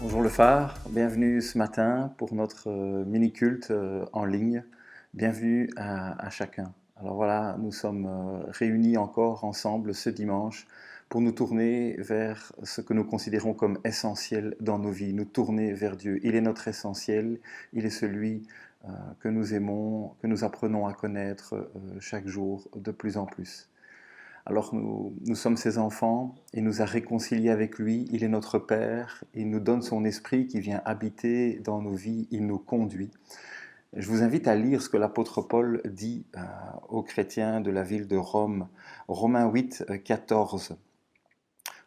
Bonjour le phare, bienvenue ce matin pour notre mini-culte en ligne. Bienvenue à chacun. Alors voilà, nous sommes réunis encore ensemble ce dimanche pour nous tourner vers ce que nous considérons comme essentiel dans nos vies, nous tourner vers Dieu. Il est notre essentiel, il est celui que nous aimons, que nous apprenons à connaître chaque jour de plus en plus. Alors nous sommes ses enfants, il nous a réconciliés avec lui, il est notre Père, il nous donne son esprit qui vient habiter dans nos vies, il nous conduit. Je vous invite à lire ce que l'apôtre Paul dit aux chrétiens de la ville de Rome, Romains 8, 14.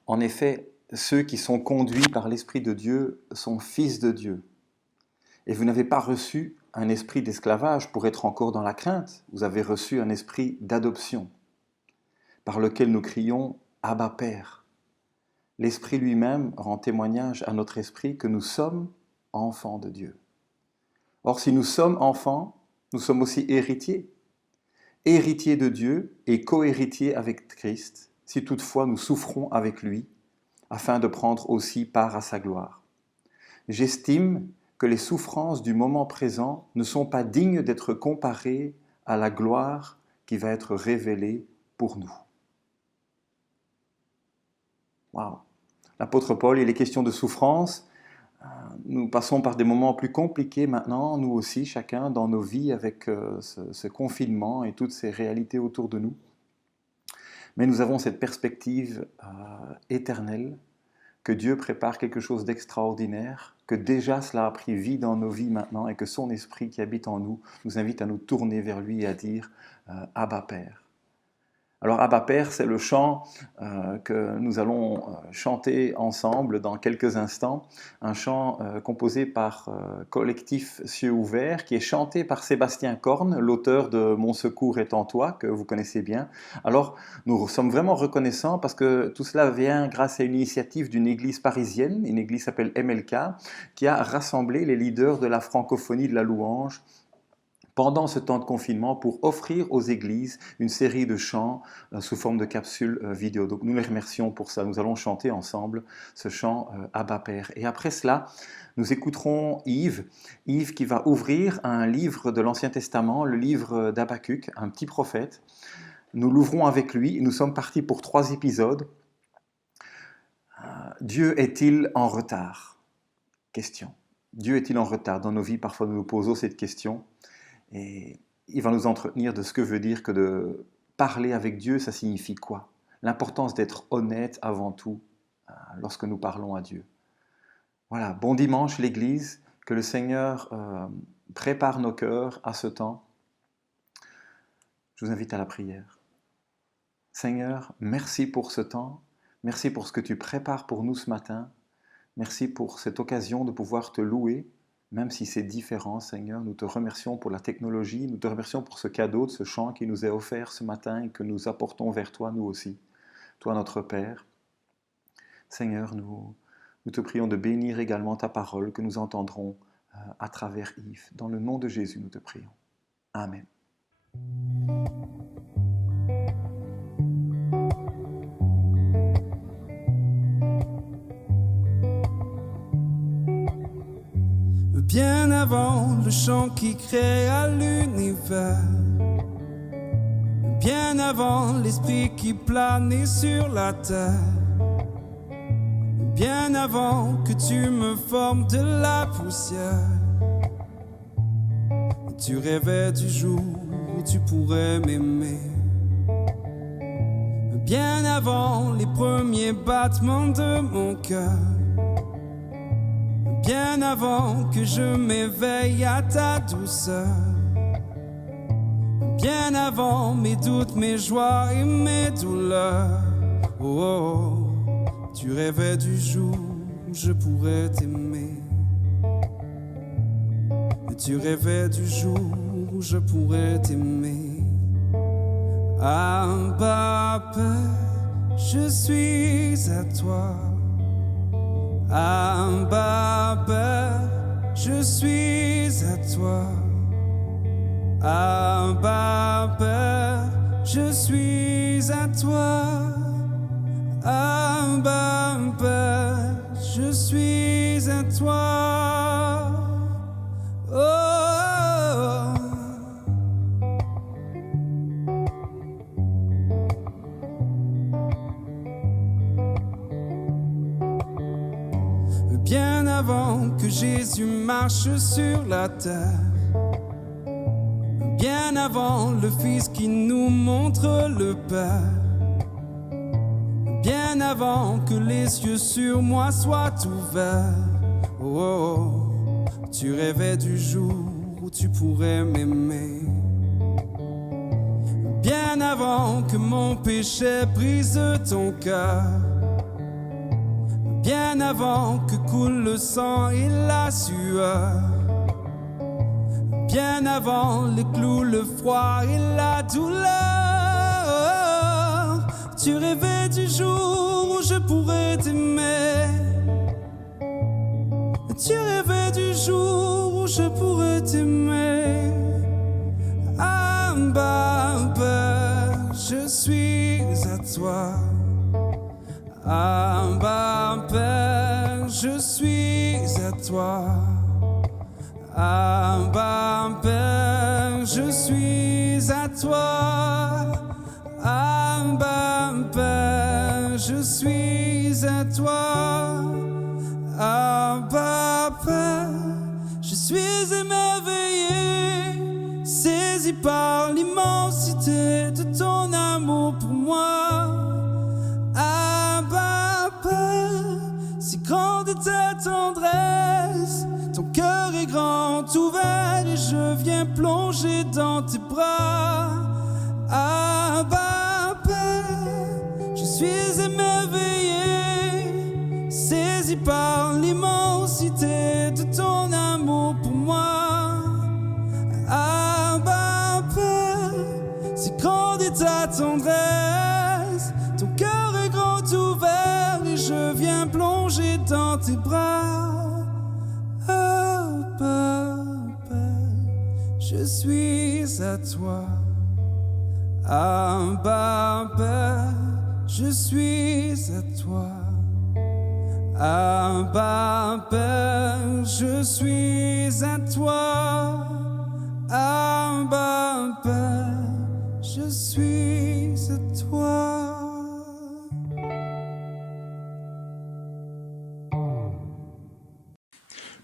En effet, ceux qui sont conduits par l'Esprit de Dieu sont fils de Dieu. Et vous n'avez pas reçu un esprit d'esclavage pour être encore dans la crainte, vous avez reçu un esprit d'adoption, par lequel nous crions « Abba Père ». L'Esprit lui-même rend témoignage à notre esprit que nous sommes enfants de Dieu. Or, si nous sommes enfants, nous sommes aussi héritiers. Héritiers de Dieu et co-héritiers avec Christ, si toutefois nous souffrons avec lui, afin de prendre aussi part à sa gloire. J'estime que les souffrances du moment présent ne sont pas dignes d'être comparées à la gloire qui va être révélée pour nous. Wow. L'apôtre Paul, il est question de souffrance. Nous passons par des moments plus compliqués maintenant, nous aussi, chacun, dans nos vies, avec ce confinement et toutes ces réalités autour de nous. Mais nous avons cette perspective éternelle, que Dieu prépare quelque chose d'extraordinaire, que déjà cela a pris vie dans nos vies maintenant et que son esprit qui habite en nous nous invite à nous tourner vers lui et à dire « Abba Père ». Alors Abba Père, c'est le chant que nous allons chanter ensemble dans quelques instants, un chant composé par Collectif Cieux Ouverts, qui est chanté par Sébastien Corne, l'auteur de Mon secours est en toi, que vous connaissez bien. Alors nous sommes vraiment reconnaissants parce que tout cela vient grâce à une initiative d'une église parisienne, une église qui s'appelle MLK, qui a rassemblé les leaders de la francophonie de la louange pendant ce temps de confinement pour offrir aux églises une série de chants sous forme de capsules vidéo. Donc nous les remercions pour ça. Nous allons chanter ensemble ce chant Abba Père. Et après cela, nous écouterons Yves qui va ouvrir un livre de l'Ancien Testament, le livre d'Habakkuk, un petit prophète. Nous l'ouvrons avec lui. Nous sommes partis pour 3 épisodes. Dieu est-il en retard? Question. Dieu est-il en retard? Dans nos vies, parfois nous nous posons cette question. Et il va nous entretenir de ce que veut dire que de parler avec Dieu, ça signifie quoi? L'importance d'être honnête avant tout lorsque nous parlons à Dieu. Voilà, bon dimanche l'Église, que le Seigneur prépare nos cœurs à ce temps. Je vous invite à la prière. Seigneur, merci pour ce temps, merci pour ce que tu prépares pour nous ce matin, merci pour cette occasion de pouvoir te louer. Même si c'est différent, Seigneur, nous te remercions pour la technologie, nous te remercions pour ce cadeau de ce chant qui nous est offert ce matin et que nous apportons vers toi, nous aussi, toi notre Père. Seigneur, nous te prions de bénir également ta parole que nous entendrons à travers Yves. Dans le nom de Jésus, nous te prions. Amen. Bien avant le chant qui créa l'univers, bien avant l'esprit qui planait sur la terre, bien avant que tu me formes de la poussière, tu rêvais du jour où tu pourrais m'aimer. Bien avant les premiers battements de mon cœur, bien avant que je m'éveille à ta douceur, bien avant mes doutes, mes joies et mes douleurs, oh, tu rêvais du jour où je pourrais t'aimer. Tu rêvais du jour où je pourrais t'aimer. Abba Père, je suis à toi. Abba Père, je suis à toi. Abba Père, je suis à toi. Abba Père, je suis suis à toi. Oh. Bien avant que Jésus marche sur la terre, bien avant le Fils qui nous montre le Père, bien avant que les yeux sur moi soient ouverts, oh, oh, tu rêvais du jour où tu pourrais m'aimer. Bien avant que mon péché brise ton cœur, bien avant que coule le sang et la sueur, bien avant les clous, le froid et la douleur, tu rêvais du jour où je pourrais t'aimer. Tu rêvais du jour où je pourrais t'aimer. Abba, Père, je suis à toi. Abba, Père, je suis à toi. Abba, Père, je suis à toi. Abba, Père, je suis à toi. Abba, Père, je suis émerveillé, saisi par l'immensité de ton amour pour moi. Abba, Père, si grande est ta tendresse, ton cœur est grand ouvert et je viens plonger dans tes bras. Abba, Père, je suis émerveillé, saisi par l'immensité de ton amour pour moi. Abba, Père, si grande est ta tendresse, ton cœur est grand ouvert et je viens plonger dans tes bras. Abba, Père, je suis à toi. Abba, Père, je suis à toi. Abba, Père, je suis à toi. Abba, Père, je suis à toi.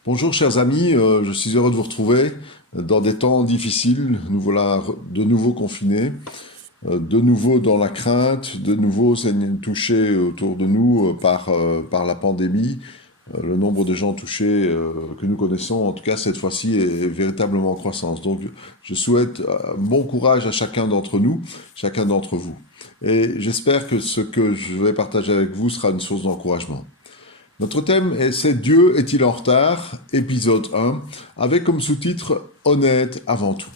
Bonjour chers amis, je suis heureux de vous retrouver dans des temps difficiles. Nous voilà de nouveau confinés, de nouveau dans la crainte, de nouveau touchés autour de nous par la pandémie. Le nombre de gens touchés que nous connaissons, en tout cas cette fois-ci, est véritablement en croissance. Donc je souhaite bon courage à chacun d'entre nous, chacun d'entre vous. Et j'espère que ce que je vais partager avec vous sera une source d'encouragement. Notre thème, c'est « Dieu est-il en retard ?» épisode 1, avec comme sous-titre « Honnête avant tout ».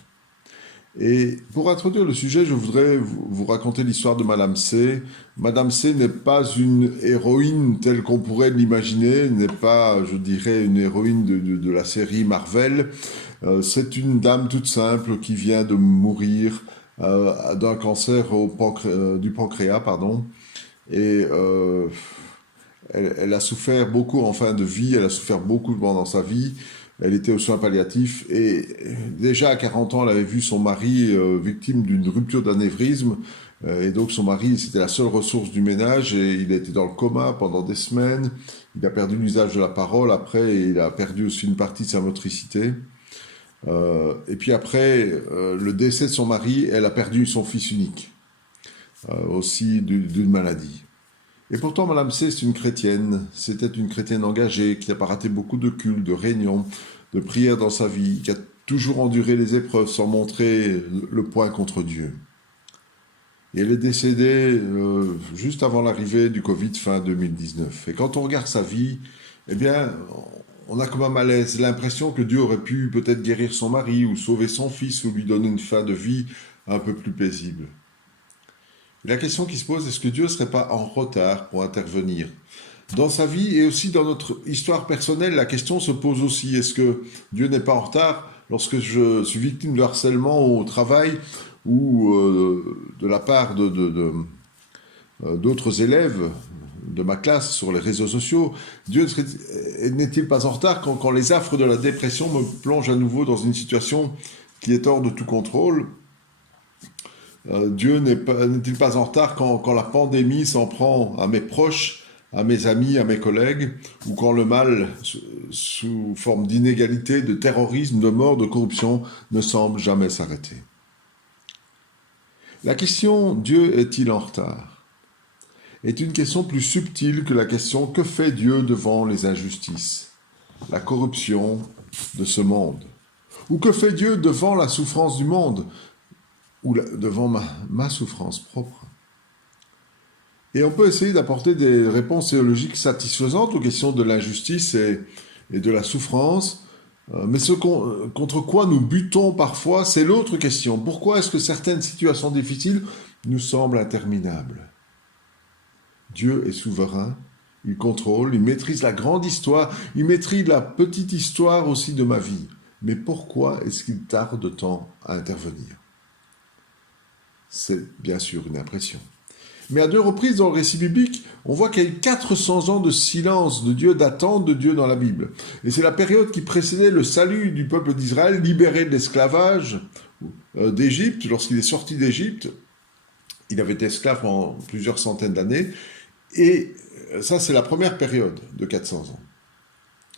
Et pour introduire le sujet, je voudrais vous raconter l'histoire de Madame C. Madame C n'est pas une héroïne telle qu'on pourrait l'imaginer, n'est pas, je dirais, une héroïne de la série Marvel. C'est une dame toute simple qui vient de mourir d'un cancer du pancréas, et elle a souffert beaucoup en fin de vie, elle a souffert beaucoup pendant sa vie. Elle était aux soins palliatifs et déjà à 40 ans, elle avait vu son mari victime d'une rupture d'anévrisme. Et donc son mari, c'était la seule ressource du ménage et il a été dans le coma pendant des semaines. Il a perdu l'usage de la parole après et il a perdu aussi une partie de sa motricité. Et puis après le décès de son mari, elle a perdu son fils unique, aussi d'une maladie. Et pourtant, Madame C, c'est une chrétienne. C'était une chrétienne engagée qui n'a pas raté beaucoup de cultes, de réunions, de prières dans sa vie, qui a toujours enduré les épreuves sans montrer le poing contre Dieu. Et elle est décédée juste avant l'arrivée du Covid fin 2019. Et quand on regarde sa vie, eh bien, on a comme un malaise, l'impression que Dieu aurait pu peut-être guérir son mari ou sauver son fils ou lui donner une fin de vie un peu plus paisible. La question qui se pose, est-ce que Dieu ne serait pas en retard pour intervenir ? Dans sa vie et aussi dans notre histoire personnelle, la question se pose aussi, est-ce que Dieu n'est pas en retard lorsque je suis victime de harcèlement au travail ou de la part d'autres élèves, de ma classe sur les réseaux sociaux. Dieu n'est-il pas en retard quand les affres de la dépression me plongent à nouveau dans une situation qui est hors de tout contrôle? Dieu n'est-il pas en retard quand la pandémie s'en prend à mes proches, à mes amis, à mes collègues, ou quand le mal, sous forme d'inégalité, de terrorisme, de mort, de corruption, ne semble jamais s'arrêter? La question « Dieu est-il en retard ?» est une question plus subtile que la question « Que fait Dieu devant les injustices, la corruption de ce monde ?» Ou « Que fait Dieu devant la souffrance du monde ?» ou devant ma souffrance propre. Et on peut essayer d'apporter des réponses théologiques satisfaisantes aux questions de l'injustice et de la souffrance, mais ce contre quoi nous butons parfois, c'est l'autre question. Pourquoi est-ce que certaines situations difficiles nous semblent interminables? Dieu est souverain, il contrôle, il maîtrise la grande histoire, il maîtrise la petite histoire aussi de ma vie. Mais pourquoi est-ce qu'il tarde tant à intervenir? C'est bien sûr une impression. Mais à 2 reprises dans le récit biblique, on voit qu'il y a eu 400 ans de silence de Dieu, d'attente de Dieu dans la Bible. Et c'est la période qui précédait le salut du peuple d'Israël, libéré de l'esclavage d'Égypte. Lorsqu'il est sorti d'Égypte, il avait été esclave pendant plusieurs centaines d'années. Et ça, c'est la première période de 400 ans.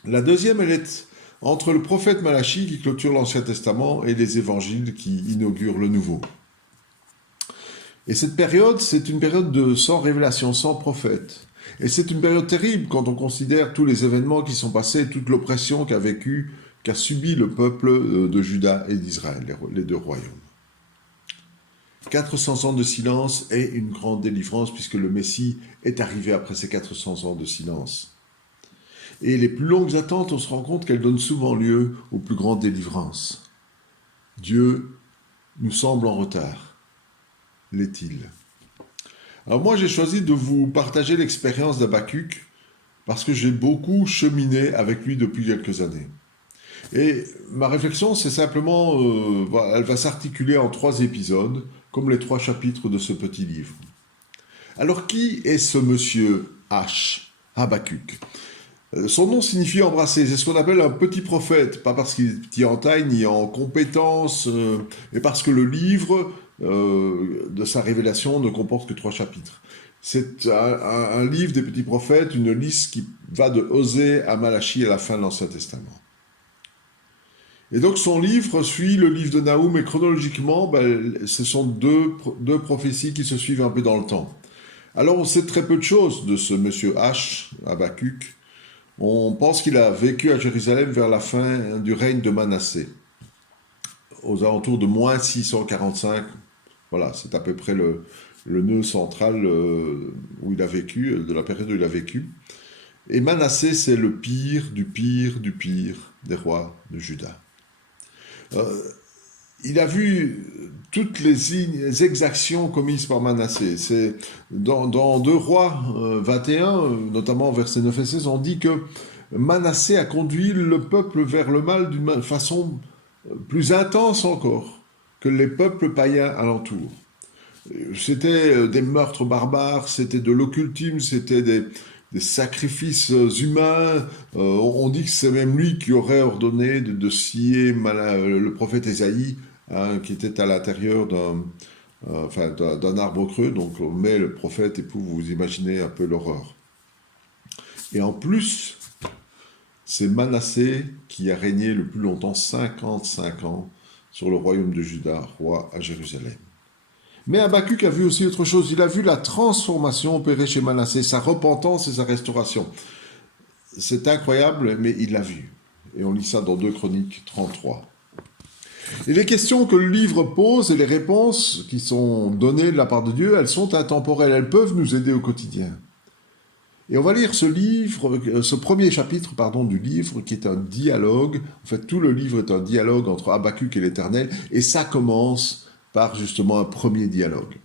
La deuxième, elle est entre le prophète Malachie qui clôture l'Ancien Testament et les évangiles qui inaugurent le Nouveau. Et cette période, c'est une période sans révélation, sans prophète. Et c'est une période terrible quand on considère tous les événements qui sont passés, toute l'oppression qu'a subi le peuple de Juda et d'Israël, les 2 royaumes. 400 ans de silence et une grande délivrance puisque le Messie est arrivé après ces 400 ans de silence. Et les plus longues attentes, on se rend compte qu'elles donnent souvent lieu aux plus grandes délivrances. Dieu nous semble en retard. L'est-il? Alors moi, j'ai choisi de vous partager l'expérience d'Habakkuk parce que j'ai beaucoup cheminé avec lui depuis quelques années. Et ma réflexion, c'est simplement, elle va s'articuler en 3 épisodes, comme les 3 chapitres de ce petit livre. Alors, qui est ce monsieur Habakkuk? Son nom signifie embrasser, c'est ce qu'on appelle un petit prophète, pas parce qu'il est petit en taille ni en compétence, mais parce que le livre de sa révélation ne comporte que 3 chapitres. C'est un livre des petits prophètes, une liste qui va de Osée à Malachie à la fin de l'Ancien Testament. Et donc son livre suit le livre de Naoum, et chronologiquement, ce sont deux prophéties qui se suivent un peu dans le temps. Alors on sait très peu de choses de ce monsieur Habakkuk. On pense qu'il a vécu à Jérusalem vers la fin du règne de Manassé, aux alentours de moins 645. Voilà, c'est à peu près le nœud central où il a vécu, de la période où il a vécu. Et Manassé, c'est le pire du pire du pire des rois de Juda. Il a vu toutes les exactions commises par Manassé. C'est dans 2 Rois 21, notamment verset 9 et 16, on dit que Manassé a conduit le peuple vers le mal d'une façon plus intense encore que les peuples païens alentour. C'était des meurtres barbares, c'était de l'occultisme, c'était des sacrifices humains. On dit que c'est même lui qui aurait ordonné de scier le prophète Ésaïe, qui était à l'intérieur d'un arbre creux. Donc on met le prophète et vous imaginez un peu l'horreur. Et en plus, c'est Manassé qui a régné le plus longtemps, 55 ans, sur le royaume de Juda, roi à Jérusalem. Mais Habakkuk a vu aussi autre chose. Il a vu la transformation opérée chez Manassé, sa repentance et sa restauration. C'est incroyable, mais il l'a vu. Et on lit ça dans 2 Chroniques 33. Et les questions que le livre pose et les réponses qui sont données de la part de Dieu, elles sont intemporelles, elles peuvent nous aider au quotidien. Et on va lire ce premier chapitre du livre, qui est un dialogue. En fait, tout le livre est un dialogue entre Habakkuk et l'Éternel, et ça commence par justement un premier dialogue.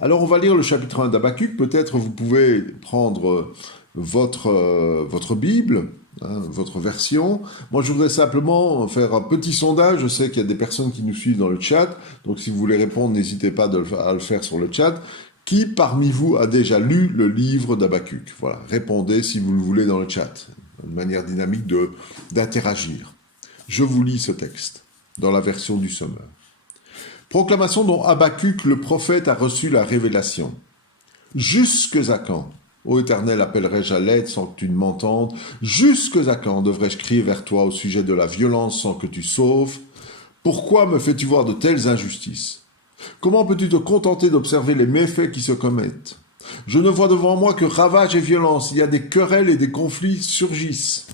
Alors on va lire le chapitre 1 d'Habakkuk. Peut-être vous pouvez prendre votre Bible, votre version. Moi je voudrais simplement faire un petit sondage. Je sais qu'il y a des personnes qui nous suivent dans le chat, donc si vous voulez répondre, n'hésitez pas à le faire sur le chat. Qui parmi vous a déjà lu le livre d'Habakkuk? Voilà, répondez si vous le voulez dans le chat, une manière dynamique d'interagir. Je vous lis ce texte dans la version du Sommeur. Proclamation dont Habakkuk le prophète a reçu la révélation. Jusque à quand, ô Éternel, appellerai-je à l'aide sans que tu ne m'entendes? Jusque à quand devrais-je crier vers toi au sujet de la violence sans que tu sauves? Pourquoi me fais-tu voir de telles injustices? Comment peux-tu te contenter d'observer les méfaits qui se commettent? Je ne vois devant moi que ravages et violence, il y a des querelles et des conflits surgissent.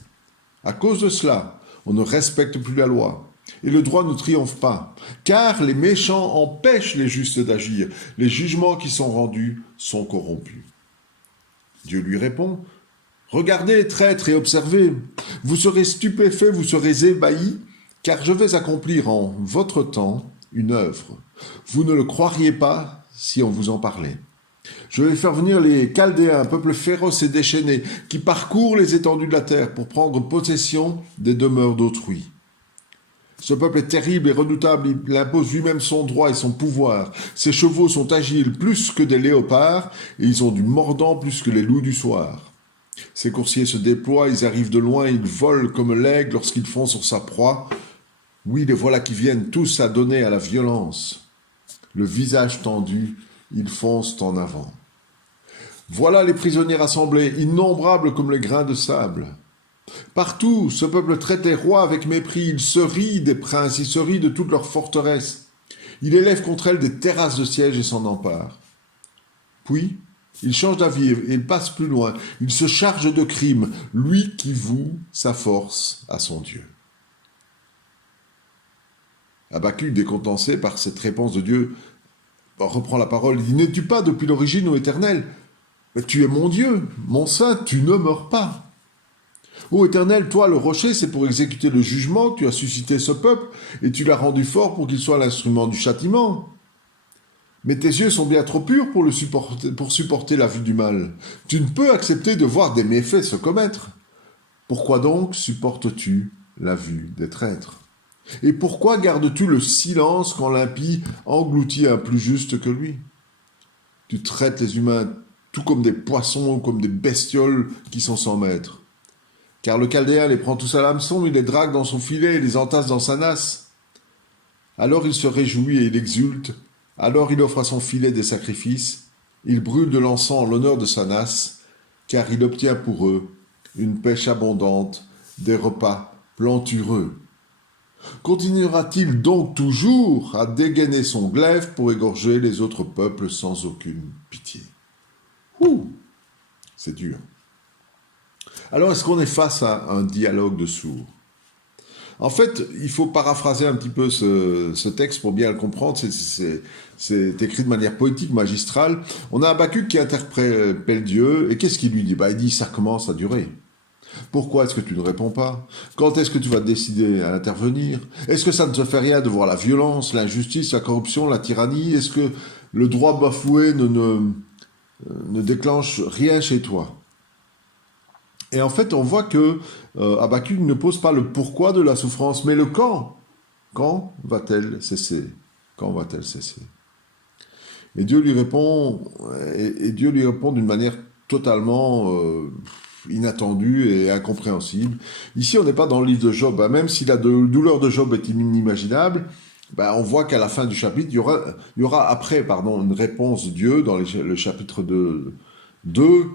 À cause de cela, on ne respecte plus la loi, et le droit ne triomphe pas, car les méchants empêchent les justes d'agir, les jugements qui sont rendus sont corrompus. Dieu lui répond, « Regardez, traîtres, et observez, vous serez stupéfaits, vous serez ébahis, car je vais accomplir en votre temps une œuvre. Vous ne le croiriez pas si on vous en parlait. Je vais faire venir les Chaldéens, un peuple féroce et déchaîné, qui parcourt les étendues de la terre pour prendre possession des demeures d'autrui. Ce peuple est terrible et redoutable, il impose lui-même son droit et son pouvoir. Ses chevaux sont agiles plus que des léopards, et ils ont du mordant plus que les loups du soir. Ses coursiers se déploient, ils arrivent de loin, ils volent comme l'aigle lorsqu'ils font sur sa proie. Oui, les voilà qui viennent tous à donner à la violence. Le visage tendu, ils foncent en avant. Voilà les prisonniers rassemblés, innombrables comme les grains de sable. Partout, ce peuple traite les rois avec mépris, il se rit des princes, il se rit de toutes leurs forteresses. Il élève contre elles des terrasses de siège et s'en empare. Puis, il change d'avis et il passe plus loin. Il se charge de crimes, lui qui voue sa force à son Dieu. Habakkuk, décontenancé par cette réponse de Dieu, reprend la parole. Il dit, n'es-tu pas depuis l'origine, ô Éternel? Mais tu es mon Dieu, mon saint, tu ne meurs pas. Ô Éternel, toi, le rocher, c'est pour exécuter le jugement que tu as suscité ce peuple, et tu l'as rendu fort pour qu'il soit l'instrument du châtiment. Mais tes yeux sont bien trop purs pour supporter la vue du mal. Tu ne peux accepter de voir des méfaits se commettre. Pourquoi donc supportes-tu la vue des traîtres? Et pourquoi gardes-tu le silence quand l'impie engloutit un plus juste que lui? Tu traites les humains tout comme des poissons ou comme des bestioles qui sont sans maître. Car le Chaldéen les prend tous à l'hameçon, il les drague dans son filet et les entasse dans sa nasse. Alors il se réjouit et il exulte, alors il offre à son filet des sacrifices, il brûle de l'encens en l'honneur de sa nasse, car il obtient pour eux une pêche abondante, des repas plantureux. Continuera-t-il donc toujours à dégainer son glaive pour égorger les autres peuples sans aucune pitié? C'est dur. Alors, est-ce qu'on est face à un dialogue de sourds? En fait, il faut paraphraser un petit peu ce texte pour bien le comprendre. C'est écrit de manière poétique, magistrale. On a Habakkuk qui interpelle Dieu, et qu'est-ce qu'il lui dit? Il dit, ça commence à durer. Pourquoi est-ce que tu ne réponds pas? Quand est-ce que tu vas décider à intervenir? Est-ce que ça ne te fait rien de voir la violence, l'injustice, la corruption, la tyrannie? Est-ce que le droit bafoué ne déclenche rien chez toi? Et en fait, on voit que Habakkuk ne pose pas le pourquoi de la souffrance, mais le quand. Quand va-t-elle cesser? Quand va-t-elle cesser? Et Dieu lui répond, d'une manière totalement inattendue et incompréhensible. Ici, on n'est pas dans le livre de Job. Même si la douleur de Job est inimaginable, on voit qu'à la fin du chapitre, il y aura après une réponse de Dieu dans le chapitre 2,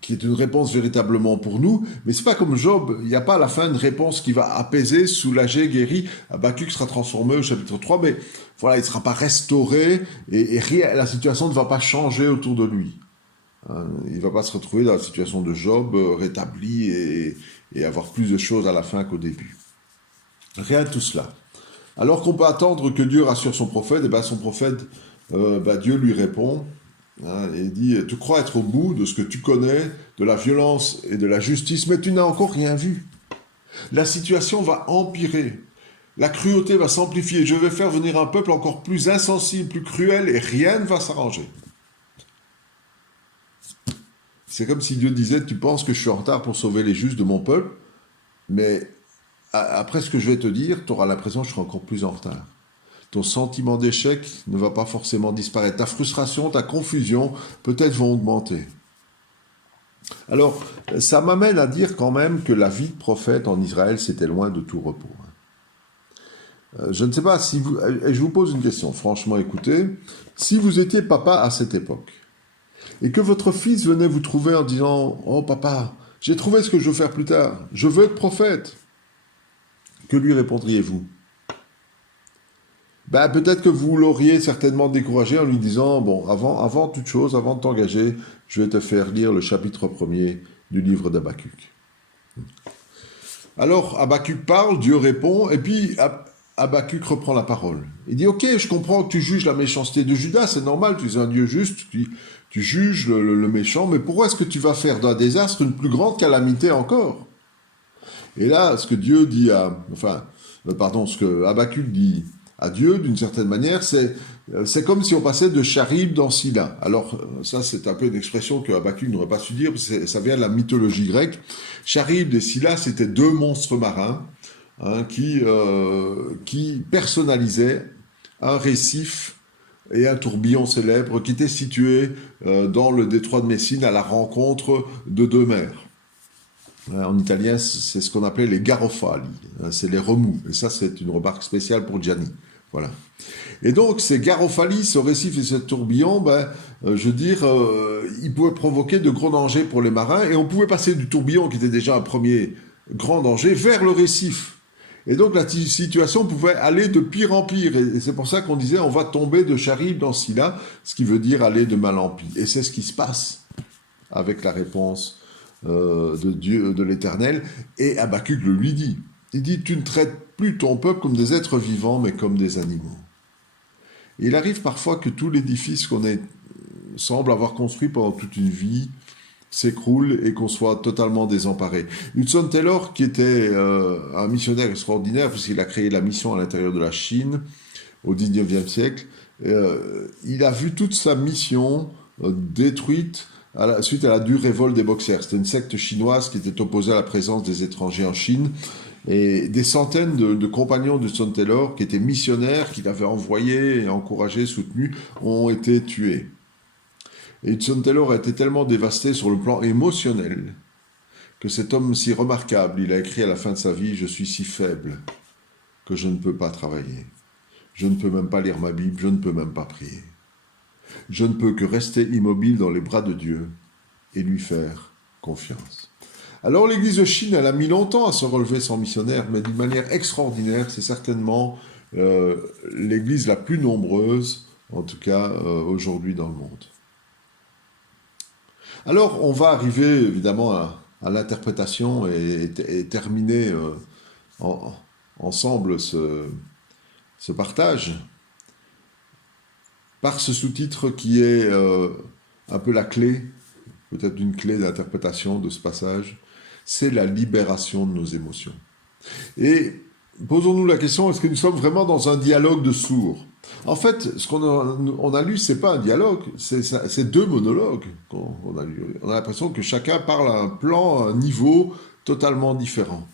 qui est une réponse véritablement pour nous, mais c'est pas comme Job, il n'y a pas à la fin une réponse qui va apaiser, soulager, guérir. Habakkuk sera transformé au chapitre 3, mais voilà, il ne sera pas restauré, et la situation ne va pas changer autour de lui. Il ne va pas se retrouver dans la situation de Job, rétabli, et avoir plus de choses à la fin qu'au début. Rien de tout cela. Alors qu'on peut attendre que Dieu rassure son prophète, son prophète, Dieu lui répond, et dit, tu crois être au bout de ce que tu connais, de la violence et de la justice, mais tu n'as encore rien vu. La situation va empirer. La cruauté va s'amplifier. Je vais faire venir un peuple encore plus insensible, plus cruel, et rien ne va s'arranger. C'est comme si Dieu disait, tu penses que je suis en retard pour sauver les justes de mon peuple, mais après ce que je vais te dire, tu auras l'impression que je serai encore plus en retard. ton sentiment d'échec ne va pas forcément disparaître. Ta frustration, ta confusion, peut-être vont augmenter. Alors, ça m'amène à dire quand même que la vie de prophète en Israël, c'était loin de tout repos. Je ne sais pas si vous... Et je vous pose une question, franchement, écoutez. Si vous étiez papa à cette époque, et que votre fils venait vous trouver en disant « Oh papa, j'ai trouvé ce que je veux faire plus tard, je veux être prophète », que lui répondriez-vous ? Peut-être que vous l'auriez certainement découragé en lui disant « Bon, avant toute chose, avant de t'engager, je vais te faire lire le chapitre 1er du livre d'Habakkuk. » Alors, Habakkuk parle, Dieu répond, et puis Habakkuk reprend la parole. Il dit « Ok, je comprends que tu juges la méchanceté de Judas, c'est normal, tu es un Dieu juste, tu juges le méchant, mais pourquoi est-ce que tu vas faire d'un désastre une plus grande calamité encore ?» Et là, ce que Dieu dit ce que Habakkuk dit à Dieu, d'une certaine manière, c'est comme si on passait de Charib dans Scylla. Alors, ça, c'est un peu une expression que Habakkuk n'aurait pas su dire, parce que ça vient de la mythologie grecque. Charib et Scylla, c'était deux monstres marins qui personnalisaient un récif et un tourbillon célèbre qui étaient situés dans le détroit de Messine à la rencontre de deux mers. En italien, c'est ce qu'on appelait les garofali, c'est les remous. Et ça, c'est une remarque spéciale pour Gianni. Voilà. Et donc, ces garofali, ce récif et ce tourbillon, ils pouvaient provoquer de gros dangers pour les marins. Et on pouvait passer du tourbillon, qui était déjà un premier grand danger, vers le récif. Et donc, la situation pouvait aller de pire en pire. Et c'est pour ça qu'on disait, on va tomber de Charib dans Scylla, ce qui veut dire aller de mal en pis. Et c'est ce qui se passe avec la réponse de Dieu, de l'Éternel, et Habakkuk le lui dit. Il dit, tu ne traites plus ton peuple comme des êtres vivants, mais comme des animaux. Et il arrive parfois que tout l'édifice qu'on semble avoir construit pendant toute une vie s'écroule et qu'on soit totalement désemparé. Hudson Taylor, qui était un missionnaire extraordinaire, puisqu'il a créé la mission à l'intérieur de la Chine au XIXe siècle, il a vu toute sa mission détruite suite à la dure révolte des Boxers. C'était une secte chinoise qui était opposée à la présence des étrangers en Chine. Et des centaines de compagnons de Hudson Taylor, qui étaient missionnaires, qu'il avait envoyés, encouragés, soutenus, ont été tués. Et Hudson Taylor a été tellement dévasté sur le plan émotionnel que cet homme si remarquable, il a écrit à la fin de sa vie « Je suis si faible que je ne peux pas travailler. Je ne peux même pas lire ma Bible, je ne peux même pas prier. Je ne peux que rester immobile dans les bras de Dieu et lui faire confiance. » Alors l'église de Chine, elle a mis longtemps à se relever sans missionnaire, mais d'une manière extraordinaire, c'est certainement l'église la plus nombreuse, en tout cas aujourd'hui dans le monde. Alors on va arriver évidemment à l'interprétation et terminer ensemble ce partage par ce sous-titre qui est un peu la clé, peut-être une clé d'interprétation de ce passage, c'est la libération de nos émotions. Et posons-nous la question, est-ce que nous sommes vraiment dans un dialogue de sourds ? En fait, ce qu'on a lu, c'est pas un dialogue, c'est deux monologues qu'on a lu. On a l'impression que chacun parle à un plan, à un niveau totalement différent.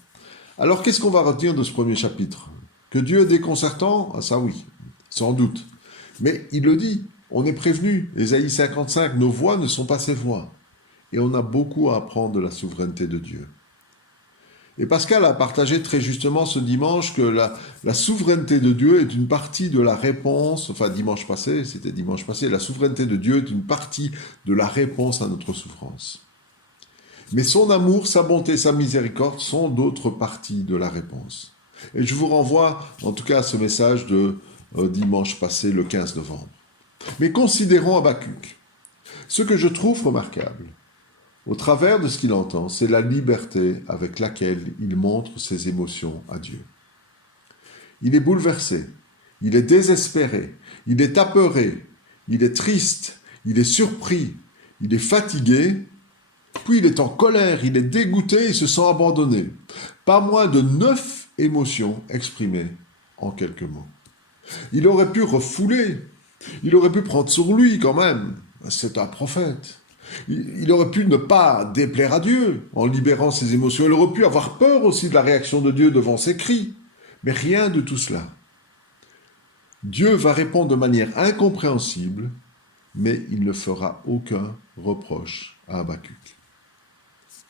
Alors, qu'est-ce qu'on va retenir de ce premier chapitre ? Que Dieu est déconcertant ? Ah, ça oui, sans doute. Mais il le dit, on est prévenu. Ésaïe 55, nos voix ne sont pas ses voix. Et on a beaucoup à apprendre de la souveraineté de Dieu. Et Pascal a partagé très justement ce dimanche que la souveraineté de Dieu est une partie de la réponse, c'était dimanche passé, la souveraineté de Dieu est une partie de la réponse à notre souffrance. Mais son amour, sa bonté, sa miséricorde sont d'autres parties de la réponse. Et je vous renvoie en tout cas à ce message de dimanche passé, le 15 novembre. Mais considérons Habakkuk. Ce que je trouve remarquable, au travers de ce qu'il entend, c'est la liberté avec laquelle il montre ses émotions à Dieu. Il est bouleversé, il est désespéré, il est apeuré, il est triste, il est surpris, il est fatigué, puis il est en colère, il est dégoûté, il se sent abandonné. Pas moins de 9 émotions exprimées en quelques mots. Il aurait pu refouler, il aurait pu prendre sur lui quand même, c'est un prophète. Il aurait pu ne pas déplaire à Dieu en libérant ses émotions. Il aurait pu avoir peur aussi de la réaction de Dieu devant ses cris. Mais rien de tout cela. Dieu va répondre de manière incompréhensible, mais il ne fera aucun reproche à Habakkuk.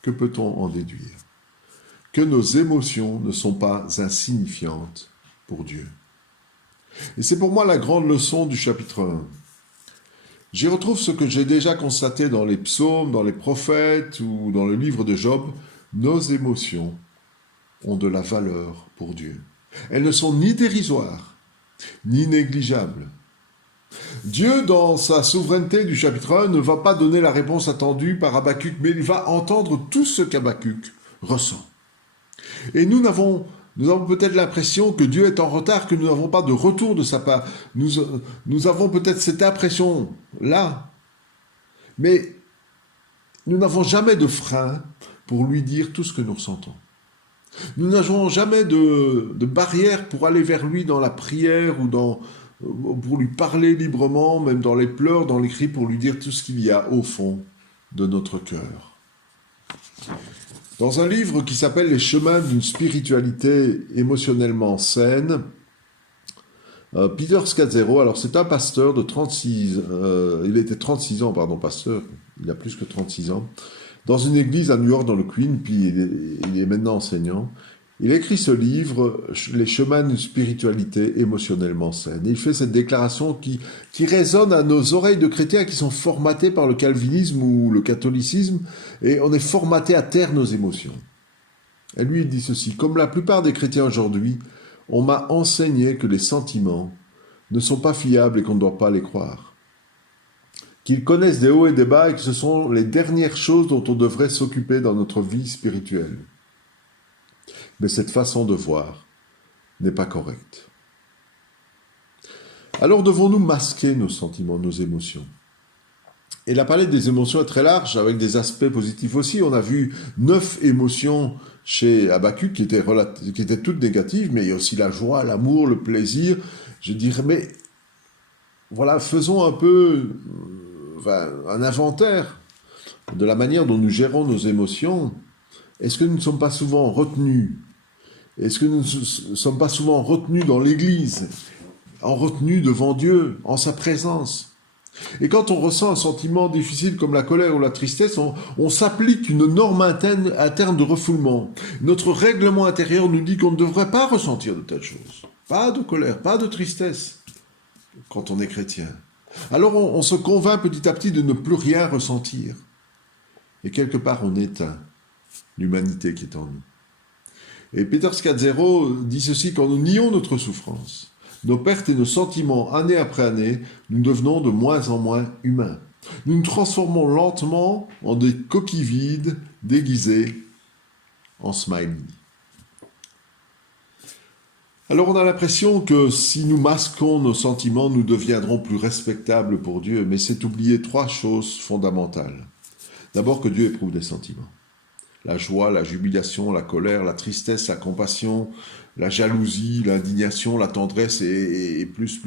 Que peut-on en déduire? Que nos émotions ne sont pas insignifiantes pour Dieu. Et c'est pour moi la grande leçon du chapitre 1. J'y retrouve ce que j'ai déjà constaté dans les psaumes, dans les prophètes ou dans le livre de Job. Nos émotions ont de la valeur pour Dieu. Elles ne sont ni dérisoires, ni négligeables. Dieu, dans sa souveraineté du chapitre 1, ne va pas donner la réponse attendue par Habakkuk, mais il va entendre tout ce qu'Habakkuk ressent. Et nous avons peut-être l'impression que Dieu est en retard, que nous n'avons pas de retour de sa part. Nous avons peut-être cette impression-là, mais nous n'avons jamais de frein pour lui dire tout ce que nous ressentons. Nous n'avons jamais de barrière pour aller vers lui dans la prière ou pour lui parler librement, même dans les pleurs, dans les cris, pour lui dire tout ce qu'il y a au fond de notre cœur. Dans un livre qui s'appelle « Les chemins d'une spiritualité émotionnellement saine », Peter Scazzero, alors c'est un pasteur de 36, il était 36 ans, pasteur, il a plus que 36 ans, dans une église à New York dans le Queens, puis il est maintenant enseignant. Il écrit ce livre, Les chemins d'une spiritualité émotionnellement saine. Et il fait cette déclaration qui résonne à nos oreilles de chrétiens qui sont formatés par le calvinisme ou le catholicisme, et on est formaté à taire nos émotions. Et lui, il dit ceci: comme la plupart des chrétiens aujourd'hui, on m'a enseigné que les sentiments ne sont pas fiables et qu'on ne doit pas les croire. Qu'ils connaissent des hauts et des bas et que ce sont les dernières choses dont on devrait s'occuper dans notre vie spirituelle. Mais cette façon de voir n'est pas correcte. Alors devons-nous masquer nos sentiments, nos émotions? Et la palette des émotions est très large, avec des aspects positifs aussi. On a vu 9 émotions chez Habakkuk qui étaient toutes négatives, mais il y a aussi la joie, l'amour, le plaisir. Je dirais, mais voilà, faisons un peu un inventaire de la manière dont nous gérons nos émotions. Est-ce que nous ne sommes pas souvent retenus? Est-ce que nous ne sommes pas souvent retenus dans l'Église, retenus devant Dieu, en sa présence? Et quand on ressent un sentiment difficile comme la colère ou la tristesse, on s'applique une norme interne de refoulement. Notre règlement intérieur nous dit qu'on ne devrait pas ressentir de telles choses. Pas de colère, pas de tristesse, quand on est chrétien. Alors on se convainc petit à petit de ne plus rien ressentir. Et quelque part on éteint l'humanité qui est en nous. Et Peter Scazzero dit ceci: quand nous nions notre souffrance, nos pertes et nos sentiments, année après année, nous devenons de moins en moins humains. Nous nous transformons lentement en des coquilles vides déguisées en smiley. Alors on a l'impression que si nous masquons nos sentiments, nous deviendrons plus respectables pour Dieu, mais c'est oublier 3 choses fondamentales. D'abord, que Dieu éprouve des sentiments. La joie, la jubilation, la colère, la tristesse, la compassion, la jalousie, l'indignation, la tendresse et plus.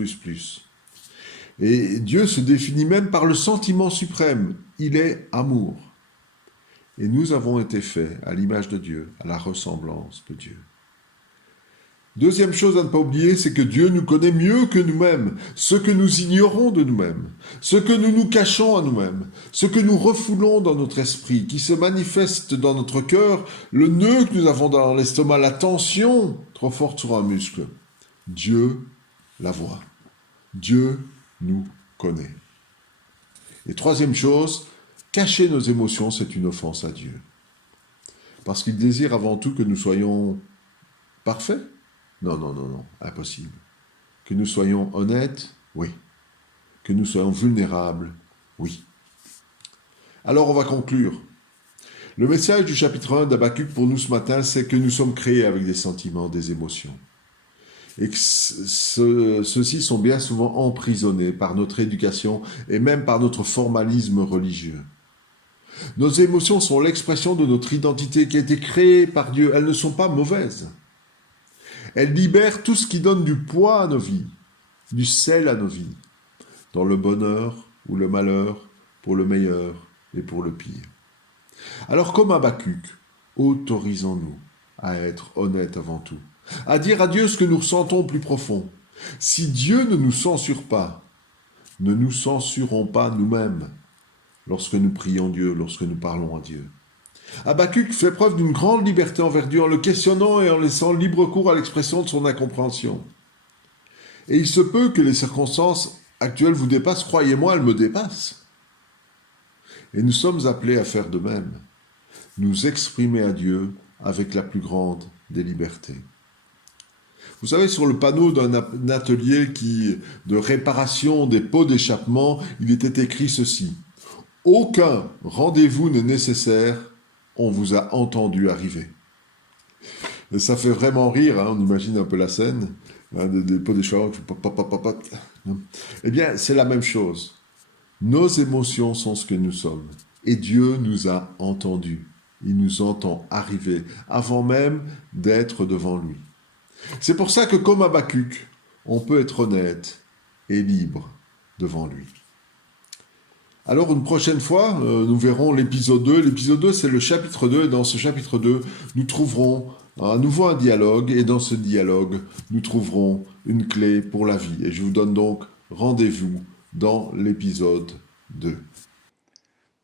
Et Dieu se définit même par le sentiment suprême. Il est amour. Et nous avons été faits à l'image de Dieu, à la ressemblance de Dieu. Deuxième chose à ne pas oublier, c'est que Dieu nous connaît mieux que nous-mêmes, ce que nous ignorons de nous-mêmes, ce que nous nous cachons à nous-mêmes, ce que nous refoulons dans notre esprit, qui se manifeste dans notre cœur, le nœud que nous avons dans l'estomac, la tension trop forte sur un muscle. Dieu la voit. Dieu nous connaît. Et troisième chose, cacher nos émotions, c'est une offense à Dieu. Parce qu'il désire avant tout que nous soyons parfaits. Non, impossible. Que nous soyons honnêtes, oui. Que nous soyons vulnérables, oui. Alors on va conclure. Le message du chapitre 1 d'Habakkuk pour nous ce matin, c'est que nous sommes créés avec des sentiments, des émotions. Et que ceux-ci sont bien souvent emprisonnés par notre éducation et même par notre formalisme religieux. Nos émotions sont l'expression de notre identité qui a été créée par Dieu. Elles ne sont pas mauvaises. Elles libèrent tout ce qui donne du poids à nos vies, du sel à nos vies, dans le bonheur ou le malheur, pour le meilleur et pour le pire. Alors comme Habakkuk, autorisons-nous à être honnêtes avant tout, à dire à Dieu ce que nous ressentons au plus profond, Si Dieu ne nous censure pas, ne nous censurons pas nous-mêmes lorsque nous prions Dieu, lorsque nous parlons à Dieu. Habakkuk fait preuve d'une grande liberté envers Dieu en le questionnant et en laissant libre cours à l'expression de son incompréhension. Et il se peut que les circonstances actuelles vous dépassent, croyez-moi, elles me dépassent. Et nous sommes appelés à faire de même, nous exprimer à Dieu avec la plus grande des libertés. Vous savez, sur le panneau d'un atelier de réparation des pots d'échappement, il était écrit ceci. « Aucun rendez-vous n'est nécessaire, on vous a entendu arriver. » Et ça fait vraiment rire, hein, on imagine un peu la scène, hein, des pots d'échappement. Eh bien, c'est la même chose. Nos émotions sont ce que nous sommes. Et Dieu nous a entendus. Il nous entend arriver avant même d'être devant lui. C'est pour ça que comme Habakkuk, on peut être honnête et libre devant lui. Alors une prochaine fois, nous verrons l'épisode 2. L'épisode 2, c'est le chapitre 2. Et dans ce chapitre 2, nous trouverons à nouveau un dialogue. Et dans ce dialogue, nous trouverons une clé pour la vie. Et je vous donne donc rendez-vous dans l'épisode 2.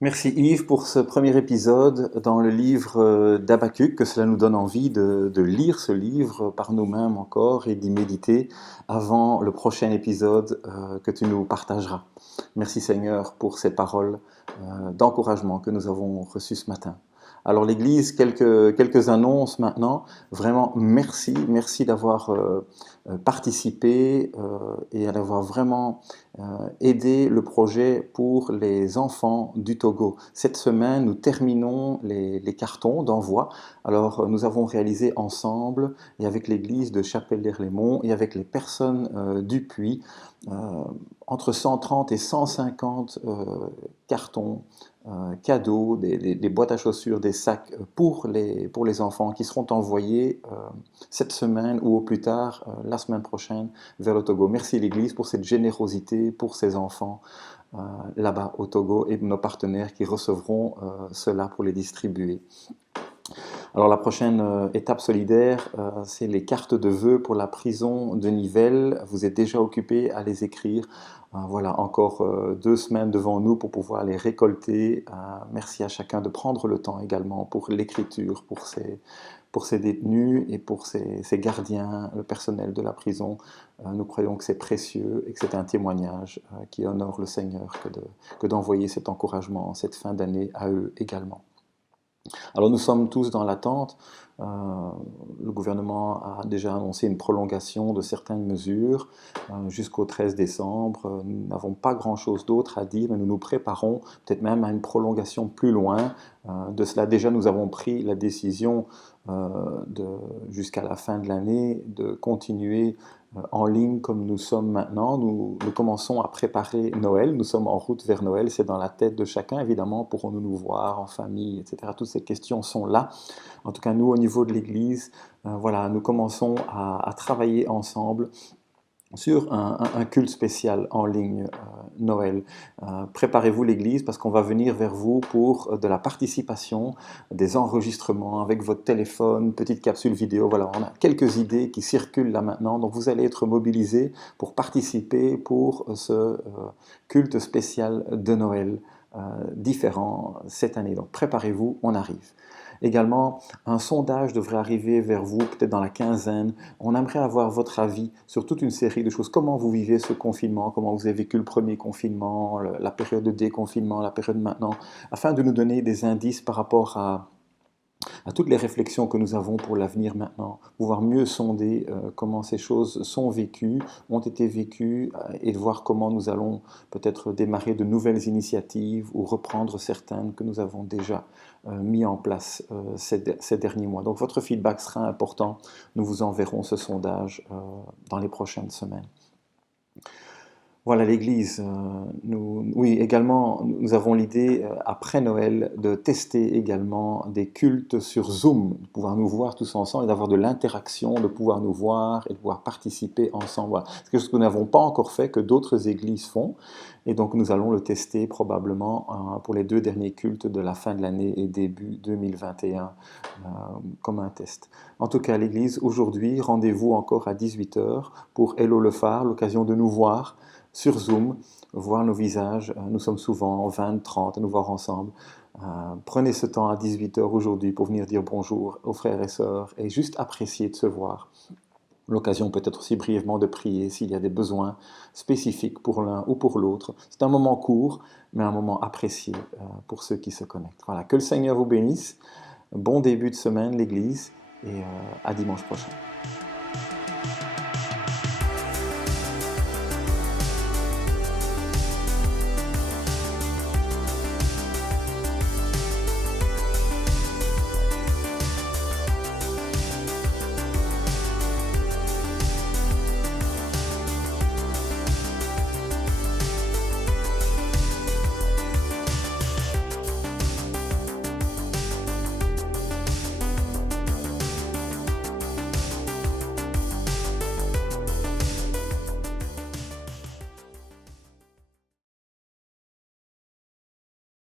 Merci Yves pour ce premier épisode dans le livre d'Habakkuk, que cela nous donne envie de lire ce livre par nous-mêmes encore et d'y méditer avant le prochain épisode que tu nous partageras. Merci Seigneur pour ces paroles d'encouragement que nous avons reçues ce matin. Alors l'Église, quelques annonces maintenant. Vraiment, merci d'avoir participé et d'avoir vraiment aidé le projet pour les enfants du Togo. Cette semaine, nous terminons les cartons d'envoi. Alors nous avons réalisé ensemble, et avec l'Église de Chapelle-d'Erlémont, et avec les personnes du Puy, entre 130 et 150 cartons cadeaux, des boîtes à chaussures, des sacs pour les enfants qui seront envoyés cette semaine ou au plus tard la semaine prochaine vers le Togo. Merci l'Église pour cette générosité pour ces enfants là-bas au Togo et nos partenaires qui recevront cela pour les distribuer. Alors la prochaine étape solidaire, c'est les cartes de vœux pour la prison de Nivelles. Vous êtes déjà occupés à les écrire. Voilà, encore 2 semaines devant nous pour pouvoir les récolter. Merci à chacun de prendre le temps également pour l'écriture, pour ces détenus et pour ces gardiens, le personnel de la prison. Nous croyons que c'est précieux et que c'est un témoignage qui honore le Seigneur que d'envoyer cet encouragement, cette fin d'année à eux également. Alors nous sommes tous dans l'attente. Le gouvernement a déjà annoncé une prolongation de certaines mesures jusqu'au 13 décembre. Nous n'avons pas grand-chose d'autre à dire, mais nous nous préparons peut-être même à une prolongation plus loin. De cela, déjà, nous avons pris la décision jusqu'à la fin de l'année de continuer en ligne comme nous sommes maintenant. Nous commençons à préparer Noël, nous sommes en route vers Noël, c'est dans la tête de chacun, évidemment, pourrons-nous nous voir en famille, etc. Toutes ces questions sont là. En tout cas, nous, au niveau de l'Église, voilà, nous commençons à travailler ensemble sur un culte spécial en ligne, Noël. Préparez-vous l'Église parce qu'on va venir vers vous pour de la participation, des enregistrements avec votre téléphone, petite capsule vidéo. Voilà, on a quelques idées qui circulent là maintenant, donc vous allez être mobilisés pour participer pour ce culte spécial de Noël différent cette année. Donc préparez-vous, on arrive. Également, un sondage devrait arriver vers vous, peut-être dans la quinzaine. On aimerait avoir votre avis sur toute une série de choses. Comment vous vivez ce confinement, comment vous avez vécu le premier confinement, la période de déconfinement, la période maintenant, afin de nous donner des indices par rapport à toutes les réflexions que nous avons pour l'avenir maintenant, pouvoir mieux sonder comment ces choses sont vécues, ont été vécues, et de voir comment nous allons peut-être démarrer de nouvelles initiatives ou reprendre certaines que nous avons déjà mis en place ces derniers mois. Donc votre feedback sera important, nous vous enverrons ce sondage dans les prochaines semaines. Voilà, l'Église, oui, également, nous avons l'idée, après Noël, de tester également des cultes sur Zoom, de pouvoir nous voir tous ensemble et d'avoir de l'interaction, de pouvoir nous voir et de pouvoir participer ensemble. Voilà. C'est quelque chose que nous n'avons pas encore fait, que d'autres églises font, et donc nous allons le tester probablement pour les 2 derniers cultes de la fin de l'année et début 2021, comme un test. En tout cas, à l'Église, aujourd'hui, rendez-vous encore à 18 heures pour Hello le Phare, l'occasion de nous voir sur Zoom, voir nos visages. Nous sommes souvent 20, 30 à nous voir ensemble. Prenez ce temps à 18 heures aujourd'hui pour venir dire bonjour aux frères et sœurs et juste apprécier de se voir. L'occasion peut-être aussi brièvement de prier s'il y a des besoins spécifiques pour l'un ou pour l'autre. C'est un moment court, mais un moment apprécié pour ceux qui se connectent. Voilà, que le Seigneur vous bénisse. Bon début de semaine, l'Église, et à dimanche prochain.